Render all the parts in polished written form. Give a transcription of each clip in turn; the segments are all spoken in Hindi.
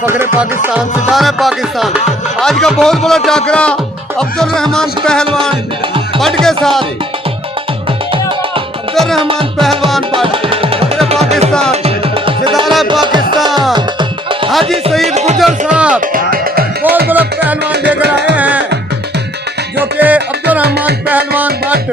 फखरे पाकिस्तान, सितारा पाकिस्तान। आज का बहुत बड़ा टाकरा अब्दुल रहमान पहलवान भट्ट के साथ। अब्दुल रहमान पहलवान भट्ट, फखरे पाकिस्तान, सितारा पाकिस्तान, हाजी सईद गुजर साहब बहुत बड़ा पहलवान लेकर आए हैं, जो कि अब्दुल रहमान पहलवान भट्ट।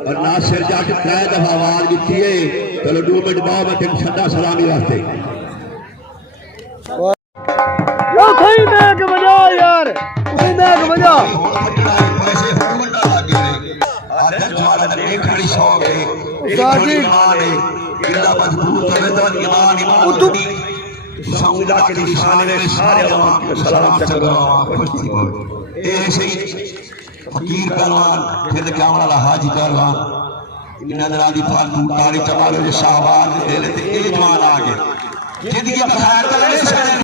और नासिर जट त्रै दफा आवाज दी है। चलो 2 मिनट बाद मैं तेन छड्डा सलामी वास्ते यार मजा फकीर पहलवान फिर क्या वाला हाजी पहलवान नजरा दी फालतू तारी चला लो शाहबाज जवान आ गए जिंदगी